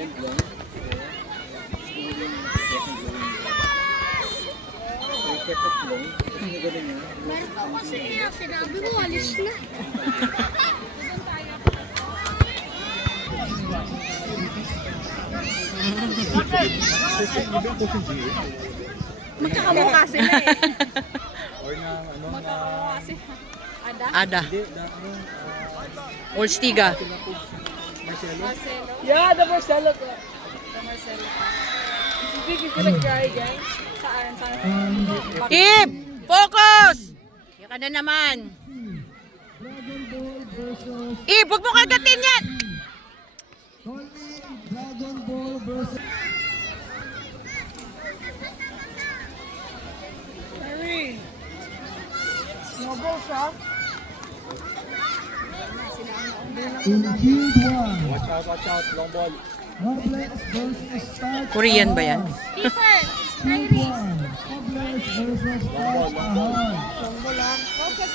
Second long. Second long. Kasi gano'n yun. Meron pa kasi sinabi mo, alis na. Magkakamukha sila eh. Or na ano na... Magkakamukha sila. Ada? Ada. Hindi, na ano... Olstiga. Marcelo? Marcelo? Yeah, the Marcelo. The Marcelo. Sige, gonna cry, guys. Saan? Ib! Focus! Yan ka na naman. Ib, huwag mo kagatin yan! Harry. No goals, ha? Watch out, long ball. Korean ba yan? Keeper!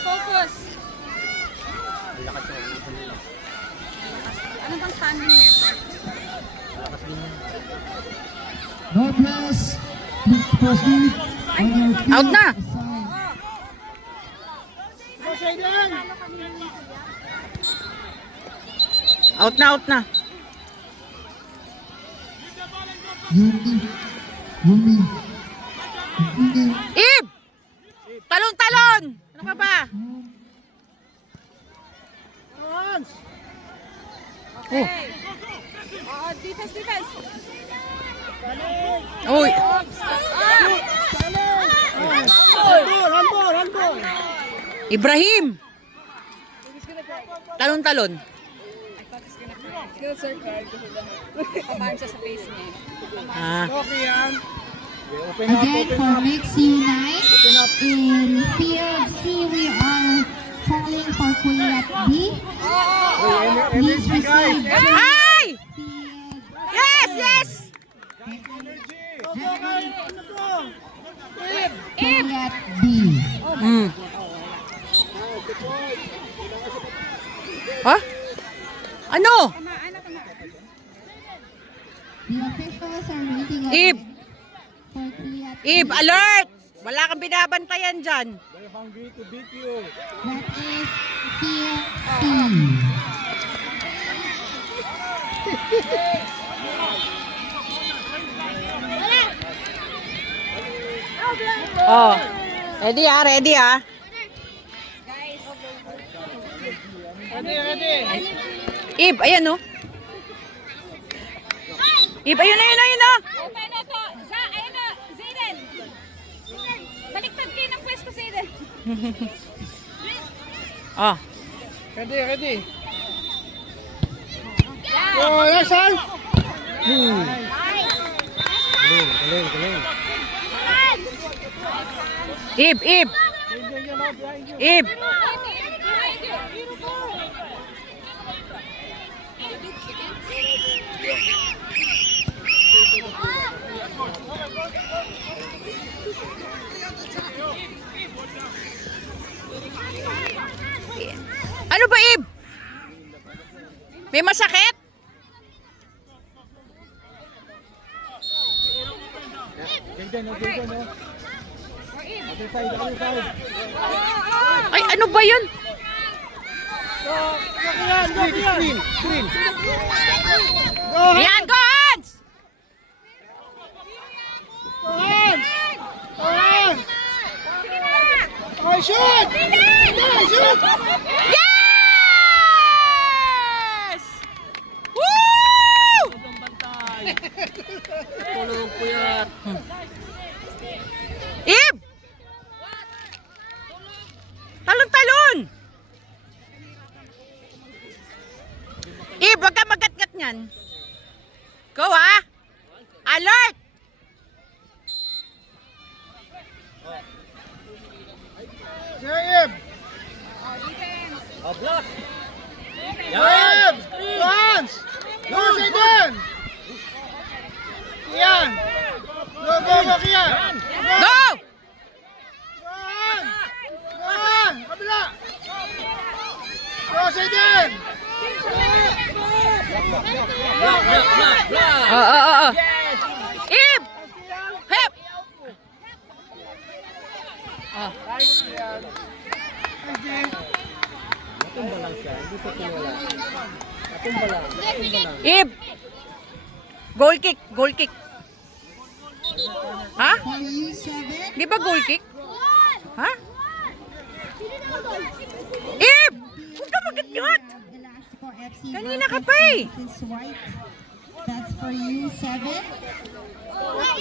Focus! Ano bang standing nito? Out na! Out na. Ib! Talon! Ano ka ba? Okay. Defense! Uy! Handball. Ibrahim! Talon. Skill circle. Pabahan siya sa face niya. Ah. Okay, yan. Again, for Mix Unite, in field C, we are calling for Kuyat B. Please receive Ay! Yes! Kuyat B. Hmm. Ha? Ano? The officials are waiting Ib! for Kuyat B. Ib, alert! Wala kang binabantayan dyan. They're hungry to beat you. That is field C. Oh. Ready ah. Ready. Ib, ayan oh. Ib, ayun na. Open na to! Ayun na! Zayden! Baliktad kayo ng pwesto, Zayden! Oh. Ready. Oh, yes, sir. Galing. Ib. Ano ba, Ib? May masakit? Other side. Ay, ano ba yun? Screen. Ayan, go Hans! Oh, shoot! Yes! Woo! Tulog po yan. Ib! Talon! Ib, wag ka magat-gat niyan. Go ha! Alert! Jaib! Block. Jaib! Hans! Go, Zayden! Kian! Go, Kian! Go! Kabila! Go, Zayden! Block. Oo. Ib! Hep! Oh. Natumba lang siya. Hindi sa tinula. Natumba lang. Ib! Goal kick. Goal kick. Ha? For U7, Di ba goal kick? Ha? Ib! Huwag ka magat-gat! the last for FC Kanina ka versus pa eh. Mrs. White. That's for U7. And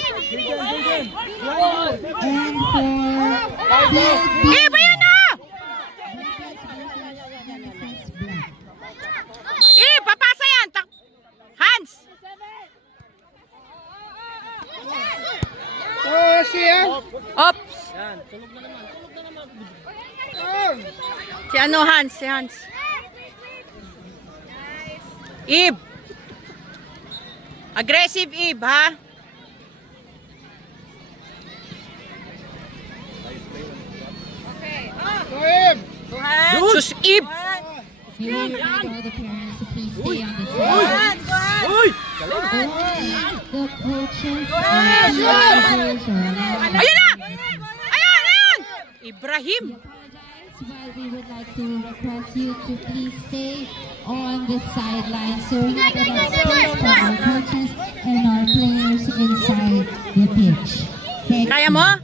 for Field B, Ib! Ayan na! Griffiths versus Genesis Black. Ib! Papasa yan! Hans! Oh, siya. Ops! Yan. Tulog na naman. Tulog na naman. Oh. Si ano Hans? Si Hans. Ib! Aggressive Ib, ha? Soeb. Sus Ib! We would like all the parents to please stay on the side. Uy! The coaches and the players are allowed. Ayan na! Ayan! Ibrahim! Apologize, but we would like to request you to please stay on the sideline so we have enough space for our coaches and our players inside the pitch. Thank Kaya you. mo?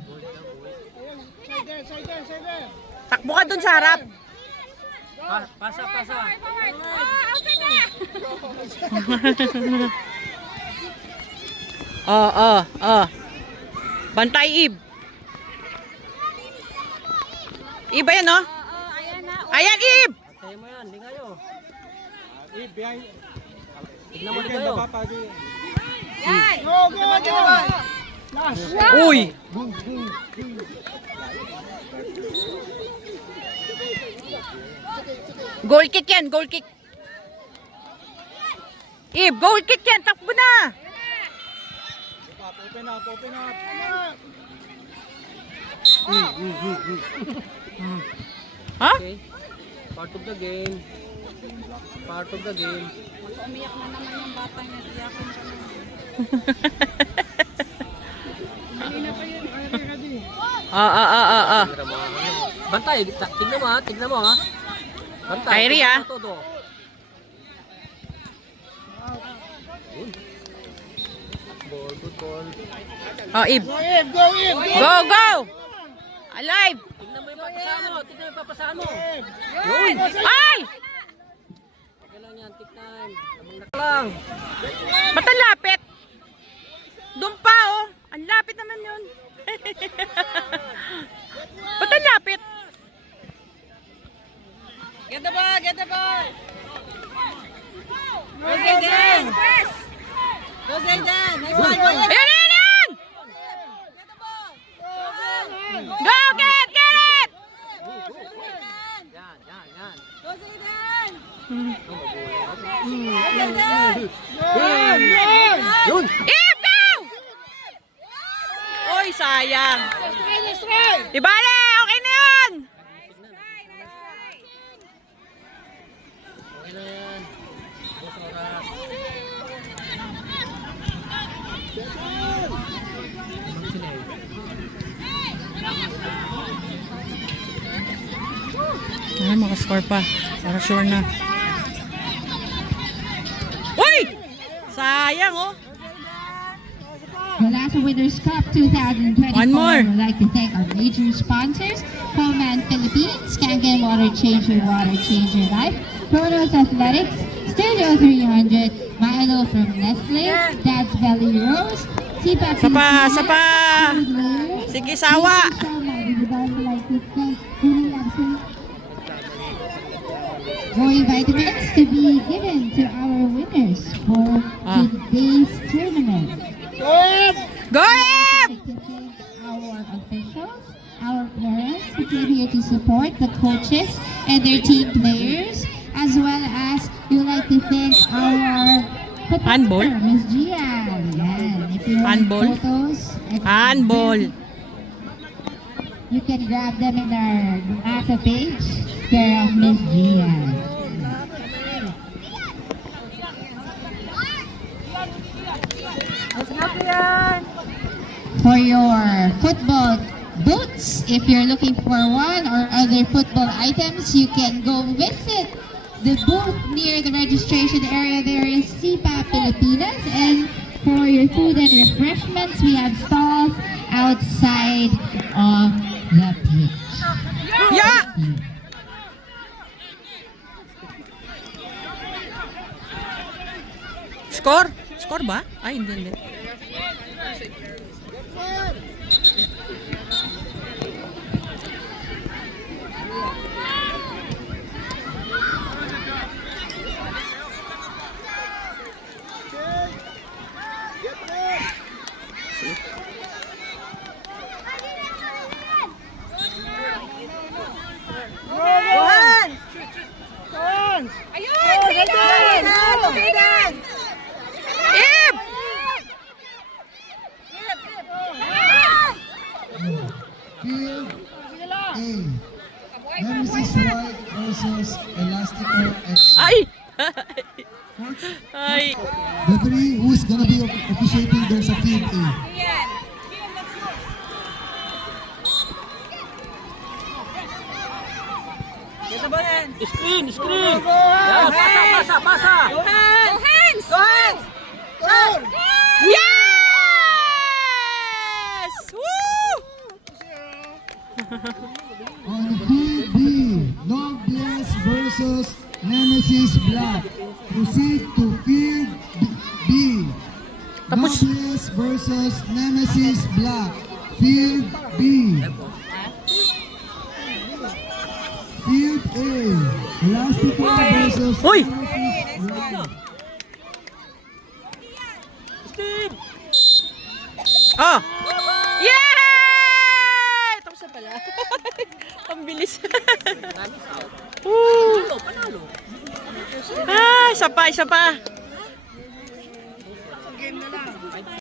Side there. Takbo ka dun sa harap. Pasa. Forward. Oh, outside na! Oh. Bantay Ib. Ib, ayan no? Ayan na. Ayan Ib! Tayo mo yan. Lingayo. Behind. Tignan mo rin kayo. Yan! Go. Uy! Goal kick yan, goal kick. Ib, goal kick yan, takbo na. Open up. Ha? Okay. Part of the game. Umiyak na naman yung bata niya. Iyakan ka na. Bantay. Tignan mo ha. Bantay. Kyrie, ha? Todo. Good ball. Oh, Ib. Soeb, go in. Go! Alive! Tignan mo yung papasaan mo. Yun. Ay! Okay lang yan. Take time. Lang. Ba't ang lapit? Doon pa, oh. Ang lapit naman yun. Ba't ang lapit? Get the ball! Go Zayden! Go Zayden! Nice one! Ayan! Go! Get it! Yan. Go Zayden! Yun. Ib, go! Oy, sayang. Ibale, okay na yun. Okay na yan. Dos oras. Ah, makascore pa. Para sure na. Uy! Sayang, oh. The last Winners' Cup 2024. One more. We'd like to thank our major sponsors, Coleman Philippines, Kangen Water Change Your Life, Kronos Athletics, Studio 300, Milo from Nestle, Dad's Valley Rose, Sipa Sapa. Sige, sawa. Going vitamins to be given to our winners for today's tournament. Soeb. Go, Ib! To thank our officials, our parents who came here to support the coaches and their team players, as well as we would like to thank our Handball? photographer, Ms. Gian. Yan. If you want Handball? photos, and Handball. you can grab them in our ASA page, care of Ms. Gian. Let's go, Kian! For your football boots, if you're looking for one or other football items, you can go visit the booth near the registration area. There is CPA Pilipinas, and for your food and refreshments, we have stalls outside of the pitch. Yeah! Score? Score ba? Ay, hindi. Johan! Ayun! Zidane! Zidane! Ib! Field A. Nemesis White versus Elastico X. Ay! Ay! The three who's gonna be officiating there sa Field A. Yan. Screen! Yeah, pasa! Go hands! Yes! Woo! On Field B, Nobles versus Nemesis Black. Proceed to Field B. Tapos- Nobles versus Nemesis Black. Field B. Field A. Elastico versus Uy! Nemesis Black. Oh! Yay! Tapos na pala. Ang bilis. Woo! Ah, isa pa.